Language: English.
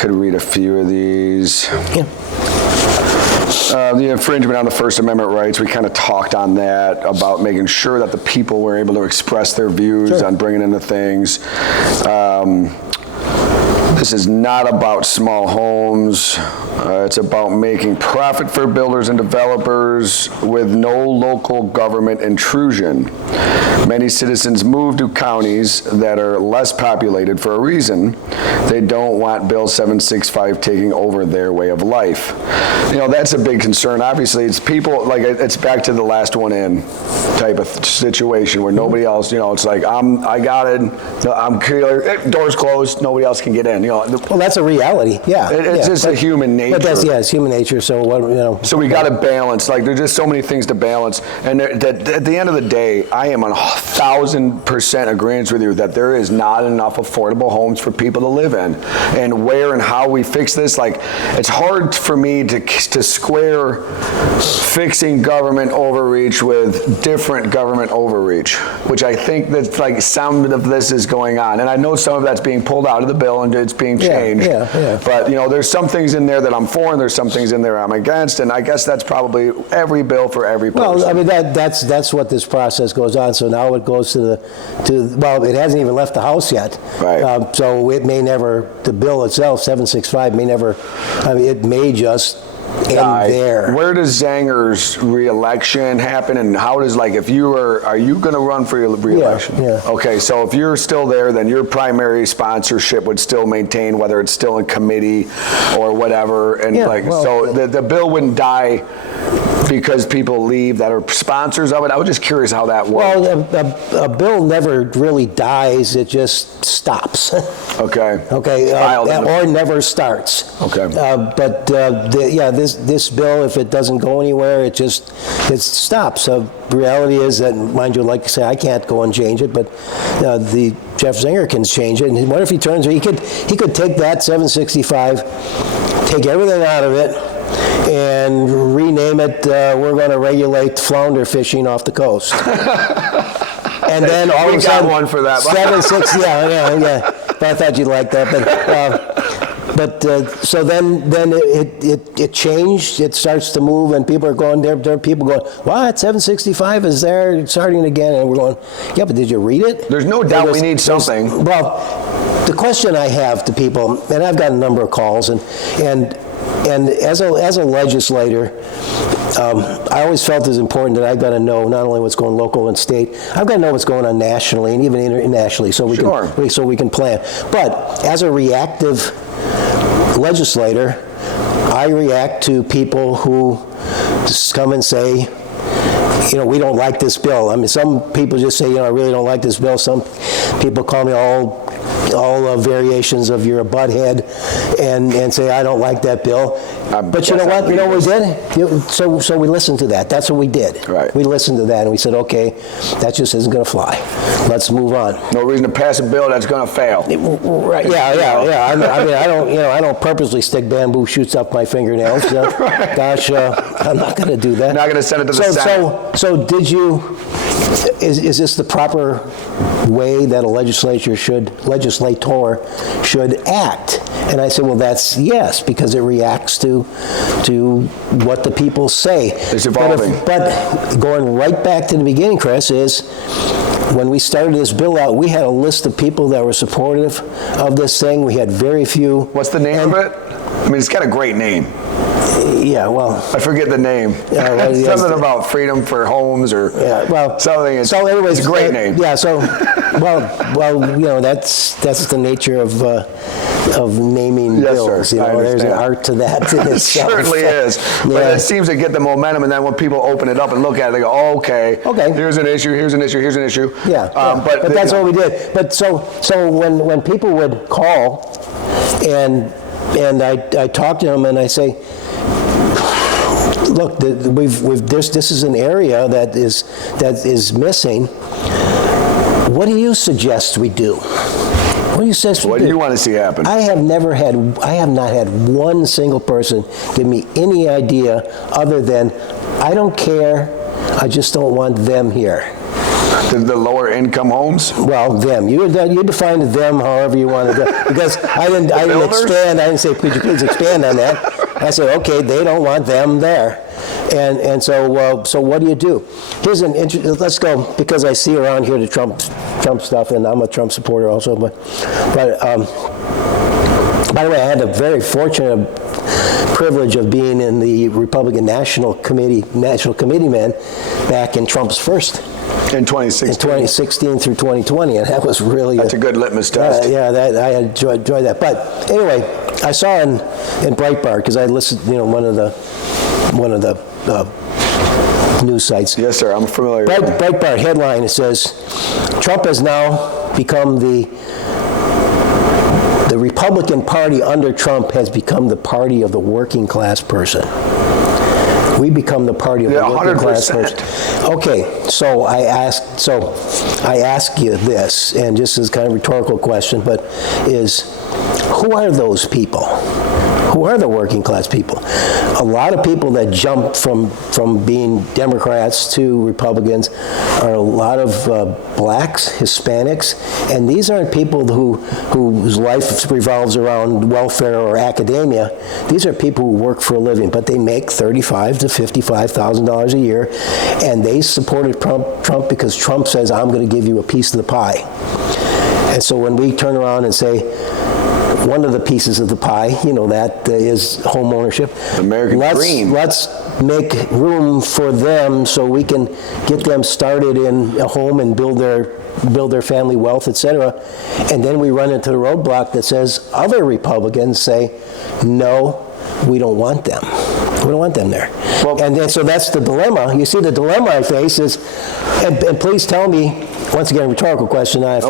could read a few of these. Yeah. The infringement on the First Amendment rights, we kind of talked on that, about making sure that the people were able to express their views on bringing in the things. This is not about small homes. It's about making profit for builders and developers with no local government intrusion. Many citizens move to counties that are less populated for a reason. They don't want Bill 765 taking over their way of life. You know, that's a big concern. Obviously, it's people, like, it's back to the last one in type of situation where nobody else, you know, it's like, I got it, I'm clear, doors closed, nobody else can get in. You know, well, that's a reality. Yeah, it's just a human nature. But that's, it's human nature. So what, you know. So we got to balance. Like, there's just so many things to balance. And at the end of the day, I am 1,000% agreement with you that there is not enough affordable homes for people to live in. And where and how we fix this, like, it's hard for me to square fixing government overreach with different government overreach, which I think that, like, some of this is going on. And I know some of that's being pulled out of the bill and it's being changed. Yeah. But, you know, there's some things in there that I'm for and there's some things in there I'm against, and I guess that's probably every bill for every person. Well, I mean, that's what this process goes on. So now it goes well, it hasn't even left the House yet. Right. So it may never, the bill itself, 765, may never, I mean, it may just end there. Where does Zanger's re-election happen, and how does, like, if you are you going to run for your re-election? Yeah. Okay, so if you're still there, then your primary sponsorship would still maintain, whether it's still in committee or whatever, and so the bill wouldn't die because people leave that are sponsors of it. I was just curious how that works. Well, a bill never really dies; it just stops. Okay. Okay. Or never starts. Okay. But this bill, if it doesn't go anywhere, it stops. So the reality is that, mind you, like I say, I can't go and change it, but the Jeff Zinger can change it. And what if he turns? He could take that 765, take everything out of it, and rename it, we're going to regulate flounder fishing off the coast. And then all of a sudden, one for that. 760, yeah. But I thought you'd like that. But so then it changed. It starts to move, and people are going there. There are people going, "What? 765 is there? It's starting again." And we're going, "Yeah, but did you read it?" There's no doubt we need something. Well, the question I have to people, and I've got a number of calls, and as a legislator, I always felt it was important that I've got to know not only what's going local and state, I've got to know what's going on nationally and even internationally, so we can plan. But as a reactive legislator, I react to people who just come and say, you know, we don't like this bill. I mean, some people just say, you know, I really don't like this bill. Some people call me all variations of you're a butthead and say I don't like that bill. But you know what? You know what we did? So we listened to that. That's what we did. Right. We listened to that and we said, okay, that just isn't going to fly. Let's move on. No reason to pass a bill that's going to fail. Right. Yeah. I mean, I don't purposely stick bamboo shoots up my fingernails. Right. Gosh, I'm not going to do that. Not going to send it to the Senate. So did you? Is this the proper way that a legislator should act? And I said, well, that's yes, because it reacts to what the people say. It's evolving. But going right back to the beginning, Chris, is when we started this bill out, we had a list of people that were supportive of this thing. We had very few. What's the name of it? I mean, it's got a great name. Yeah, well, I forget the name. Yeah, well, something about freedom for homes or something. So anyways, it's a great name. Yeah. So, well, you know, that's the nature of naming bills. Sir. You know, there's an art to that. It certainly is. But it seems to get the momentum, and then when people open it up and look at it, they go, "Oh, okay. Here's an issue. Here's an issue. Here's an issue." Yeah. But that's what we did. But so when people would call, and I talk to them and I say, look, this is an area that is missing. What do you suggest we do? What do you suggest we do? What do you want to see happen? I have not had one single person give me any idea other than, I don't care, I just don't want them here. The lower income homes? Well, them. You define them however you want to do. Because I didn't builders? expand. I didn't say, could you please expand on that? I said, okay, they don't want them there. And so what do you do? Here's an let's go, because I see around here the Trump stuff, and I'm a Trump supporter also. But by the way, I had a very fortunate privilege of being in the Republican National Committeeman back in Trump's first. In 2016. In 2016 through 2020, and that was really... That's a good litmus test. I enjoyed that. But anyway, I saw in Breitbart, because I listened, one of the news sites. Yes, sir, I'm familiar. Breitbart headline, it says, Trump has now become the Republican Party under Trump has become the party of the working class person. We become the party of the working 100%. class person. Okay, so I ask you this, and just as kind of rhetorical question, but who are those people? Who are the working class people? A lot of people that jumped from being Democrats to Republicans are a lot of blacks, Hispanics, and these aren't people whose life revolves around welfare or academia. These are people who work for a living, but they make $35,000 to $55,000 a year, and they supported Trump because Trump says, I'm going to give you a piece of the pie. And so when we turn around and say, one of the pieces of the pie, that is home ownership. American dream. Let's make room for them so we can get them started in a home and build their family wealth, etc. And then we run into the roadblock that says other Republicans say, no, we don't want them. We don't want them there. Well, and so that's the dilemma. You see, the dilemma I face is, and please tell me, once again, a rhetorical question. I have to